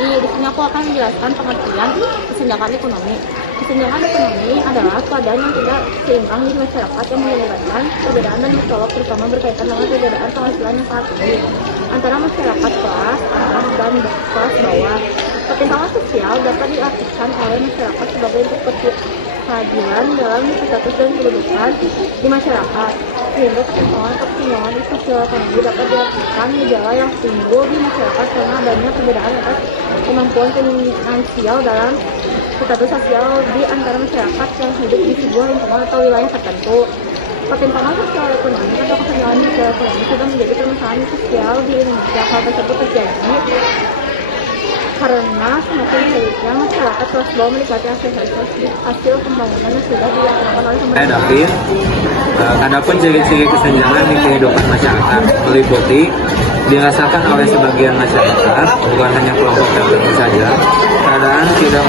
Jadi di sini aku akan menjelaskan pengertian kesenjangan ekonomi. Kesenjangan ekonomi adalah keadaan yang tidak seimbang di masyarakat yang menyebabkan perbedaan dan mencolok, terutama berkaitan dengan perbedaan penghasilan yang sangat tinggi antara masyarakat kelas atas dan kelas bawah. Ketimpangan sosial dapat diartikan oleh masyarakat sebagai bentuk keadilan dalam status dan kedudukan di masyarakat. Sehingga ketimpangan sosial ekonomi dapat diartikan gejala yang timbul di masyarakat karena adanya perbedaan atas kemampuan finansial dalam status sosial di antara masyarakat yang hidup di sebuah lingkungan atau wilayah tertentu. Ketimpangan sosial ekonomi atau kesenjangan sosial ekonomi sudah menjadi permasalahan sosial di Indonesia. Hal tersebut terjadi karena semakin sulitnya masyarakat kelas bawah menikmati hasil pembangunan yang sudah dilakukan oleh pemerintah. David, adapun ciri-ciri kesenjangan di kehidupan masyarakat meliputi dirasakan oleh sebagian masyarakat, bukan hanya kelompok tertentu saja, keadaan tidak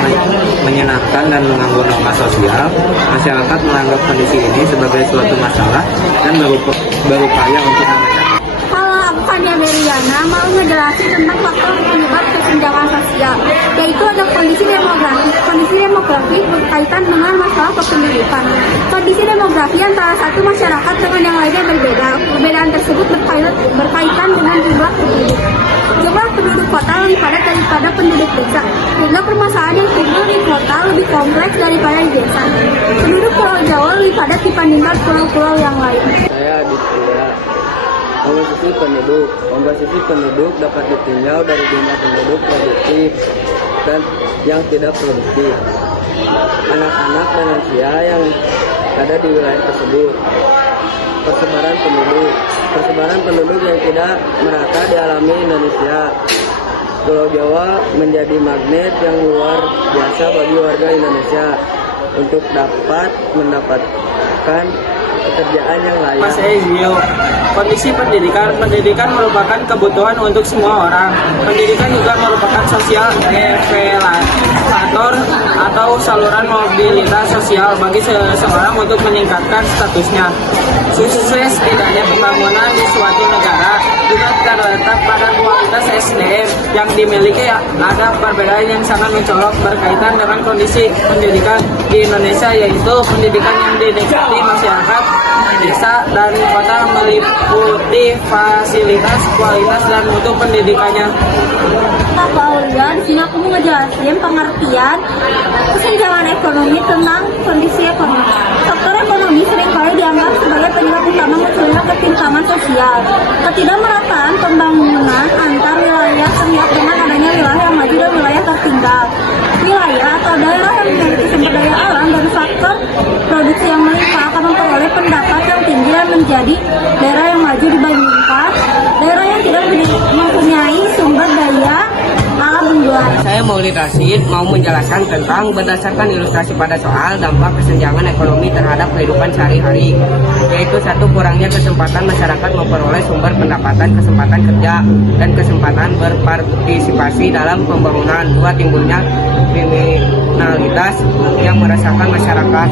menyenangkan dan mengganggu norma sosial. Masyarakat menganggap kondisi ini sebagai suatu masalah dan berupaya untuk memecahkan. Halo, aku Kania Meriana mau ngejelasin tentang faktor penyebab kesenjangan sosial, yaitu ada kondisi demografi. Kondisi demografi berkaitan dengan masalah kependudukan. Kondisi demografi antara satu masyarakat dengan yang lainnya berbeda. Perbedaan tersebut berkaitan dengan jumlah penduduk. Jumlah penduduk kota lebih padat daripada penduduk desa, sehingga permasalahan yang timbul di kota lebih kompleks daripada di desa. Penduduk Pulau Jawa lebih padat dibandingkan pulau-pulau yang lain. Saya Aditya. Komposisi penduduk dapat ditinjau dari jumlah penduduk produktif dan yang tidak produktif, anak-anak dan lansia yang ada di wilayah tersebut. Persebaran penduduk yang tidak merata dialami Indonesia. Pulau Jawa menjadi magnet yang luar biasa bagi warga Indonesia untuk dapat mendapatkan pekerjaan yang layak. Mas Ezio, kondisi pendidikan merupakan kebutuhan untuk semua orang. Pendidikan juga merupakan sosial revelator atau saluran mobilitas sosial bagi seseorang untuk meningkatkan statusnya. Sukses tidaknya pembangunan di suatu negara juga terletak pada kualitas SDM yang dimiliki. Ada perbedaan yang sangat mencolok berkaitan dengan kondisi pendidikan di Indonesia, yaitu pendidikan yang dinikmati masyarakat desa dan kota meliputi fasilitas, kualitas, dan mutu pendidikannya. Aku Aulia, di sini aku mau ngejelasin pengertian kesenjangan ekonomi tentang kondisi ekonomi. Faktor ekonomi seringkali dianggap sebagai penyebab utama munculnya ketimpangan sosial. Ketidakmerataan pembangunan antar wilayah terlihat dengan adanya wilayah yang maju dan wilayah tertinggal. Wilayah atau daerah yang memiliki sumber daya alam dan faktor produksi yang melimpah akan memperoleh pendapat yang tinggi dan menjadi daerah yang maju dibandingkan daerah yang tidak mempunyai sumber daya alam unggulan. Saya Maulid Rashid mau menjelaskan tentang berdasarkan ilustrasi pada soal dampak kesenjangan ekonomi terhadap kehidupan sehari-hari, yaitu satu, kurangnya kesempatan masyarakat memperoleh sumber pendapatan, kesempatan kerja, dan kesempatan berpartisipasi dalam pembangunan. Dua, timbulnya kriminalitas yang meresahkan masyarakat.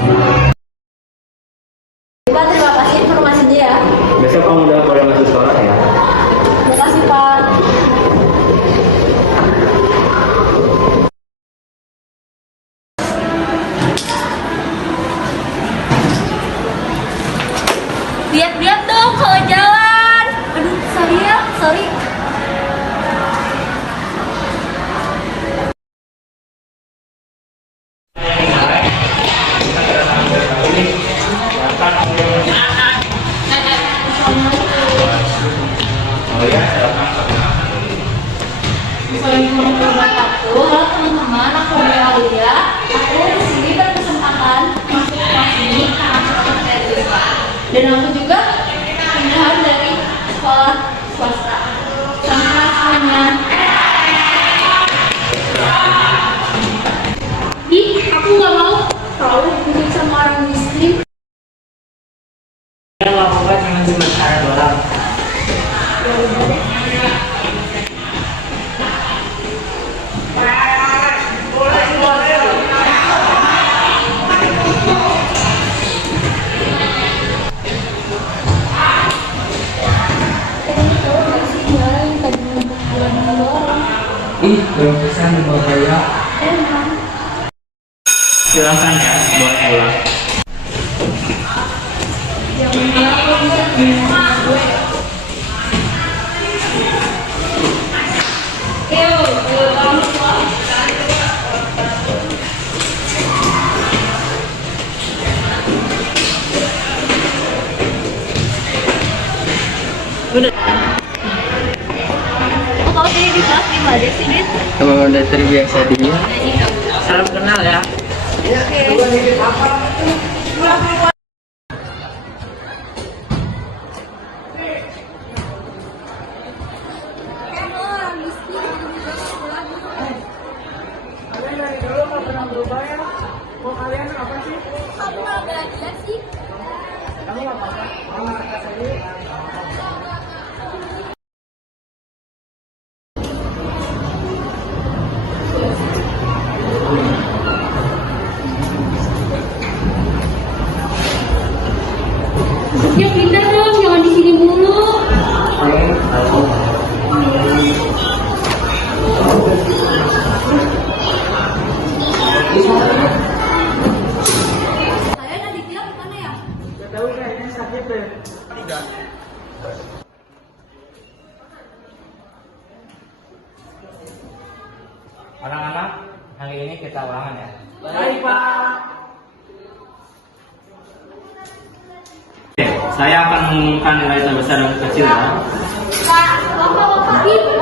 Terima kasih informasinya ya. Besok kamu udah boleh masuk sekolah ya? Terima kasih Pak. Lihat-lihat dong kalau jalan. Aduh, sorry. Halo teman-teman, aku Aulia. Aku di sini berkesempatan masuk kelas ini karena aku beasiswa. Dan aku juga pindahan dari sekolah swasta. Sama semuanya. Aku nggak mau tahu hidup sama orang miskin. Lakukan dengan sementara doang. Yang tadi bulan berkesan dan berbahaya. Silakan ya, buat pulang. Oh, kalau tadi di kelas di mana sih, Dit? Kalau udah terbiasa dia. Salam kenal ya. Ya pindah dong, jangan di sini mulu. Saya tadi bilang kemana ya? Anak-anak, hari ini kita ulangan ya. Baik, Pak. Oke, saya akan mengumumkan nilai terbesar dan kecil ya.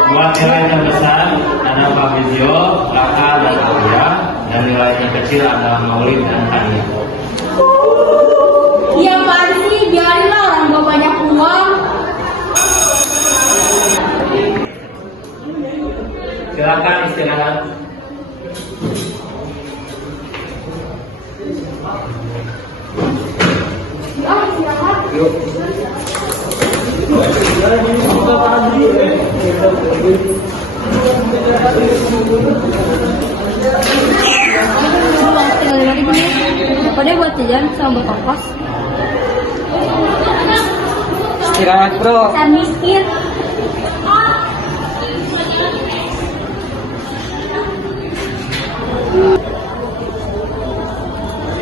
Buat nilai terbesar ada Pak Bejo, Laka, dan Alia, dan nilai terkecil adalah Maulid dan Tania. Iya apaan sih, biarinlah orang gak banyak uang. Silakan istirahat. Tinggal 5.000 nih. Apa deh buat jajan sama berkongkos? Istirahat, Bro. Saya miskin.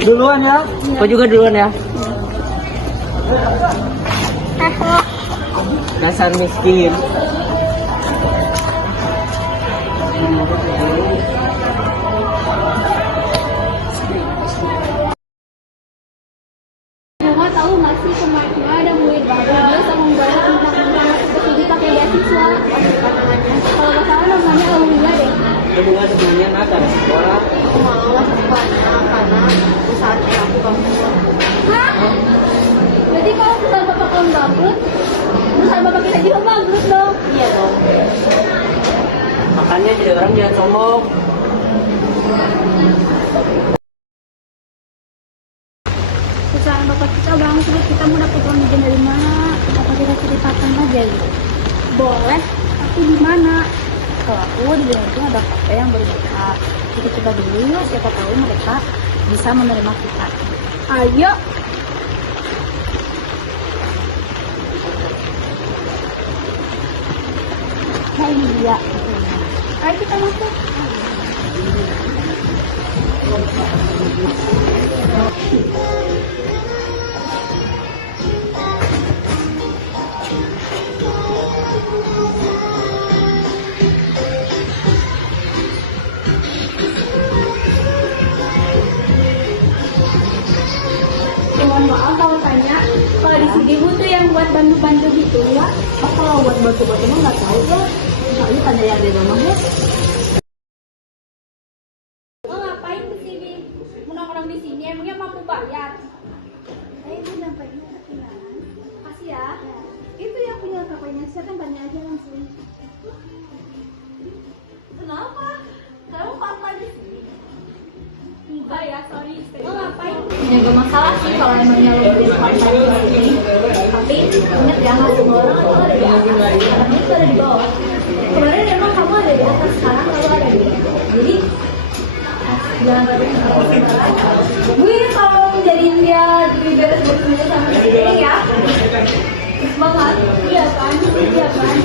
Duluan ya. Kau juga duluan ya. Dasar miskin. Mama tahu nggak sih kemarin ada murid baru dia sama membahas tentang seperti pakai beasiswa. Kalau nggak salah namanya Aulia deh. Bunga sebenarnya nakal sekolah. Aku mau sekolahnya karena usahanya aku bangkrut. Hah? Jadi kalau usaha bapak kamu bangkrut, usaha bapak kita juga bangkrut dong. Iya dong. Makanya jadi orang jangan sombong. Usaha bapak kita bangkrut, kita mau dapat uang jajan dari mana? Apa kita ceritakan aja gitu? Boleh, tapi di mana? Kalau aku di Bandung ada kafe yang berbuka. Kita coba dulu yuk, siapa tahu mereka bisa menerima kita. Ayo. Nah ini dia. Ayo kita masuk. Mohon maaf kalau tanya, kalau di sini butuh yang buat bantu-bantu gitu ya. Oh, kalau buat bantu-bantu mah nggak tahu ya. Soalnya pada yang di rumah ya. Oh, ngapain di sini? Menongkrong di sini emangnya mampu bayar? Ini nampaknya ketinggalan. Kasih ya. Itu yang punya kakaknya, saya kan tanya aja langsung. Kenapa? Kamu apa di sini? Enggak ya, sorry. Oh, ngapain? Ya gak masalah sih kalau emangnya lo beli part-time di sini. Tapi ingat ya, nggak semua orang itu ada di atas. Karena itu ada di bawah. Kemarin emang kamu ada di atas, sekarang kamu ada di bawah. Jadi jangan sampai sembarangan. Gue kalau jadiin dia jadi beres beres sama dia ya. Semangat. Iya kan? Iya kan?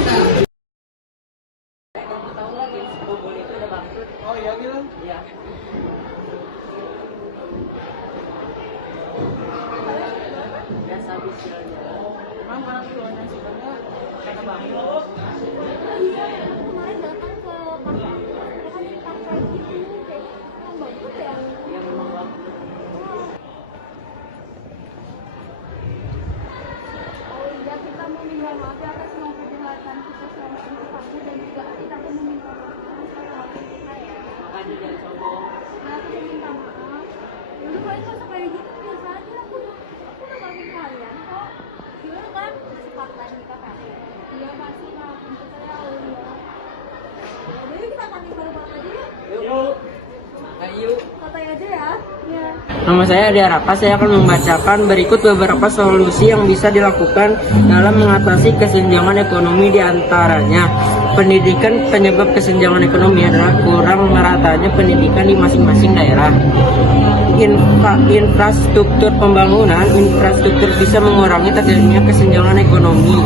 Oh iya gitu. Iya. Biasa bisanya. Emang orang tuanya sebenarnya kata bangun. Kemarin datang ke kantor, mereka minta kayak gitu, kayak yang bagus ya. Iya memang bagus. Oh iya, kita mau minta maaf ya atas semua kejahatan kita selama ini kamu, dan juga kita pun meminta maaf atas kesalahan kita ya. Makanya jangan sombong. Nah, aku mau minta maaf. Dulu kalian nggak usah kayak gitu, biasa aja. Aku udah maafin kalian kok. Gimana kan? Kesempatan kita kasih. Iya pasti maafin kita ya Allah. Jadi kita akan tinggal bareng aja yuk. Yuk. Ayo. Santai aja ya. Iya. Nama saya Adi Arapa, saya akan membacakan berikut beberapa solusi yang bisa dilakukan dalam mengatasi kesenjangan ekonomi, di antaranya pendidikan. Penyebab kesenjangan ekonomi adalah kurang meratanya pendidikan di masing-masing daerah. Infrastruktur pembangunan, infrastruktur bisa mengurangi terjadinya kesenjangan ekonomi.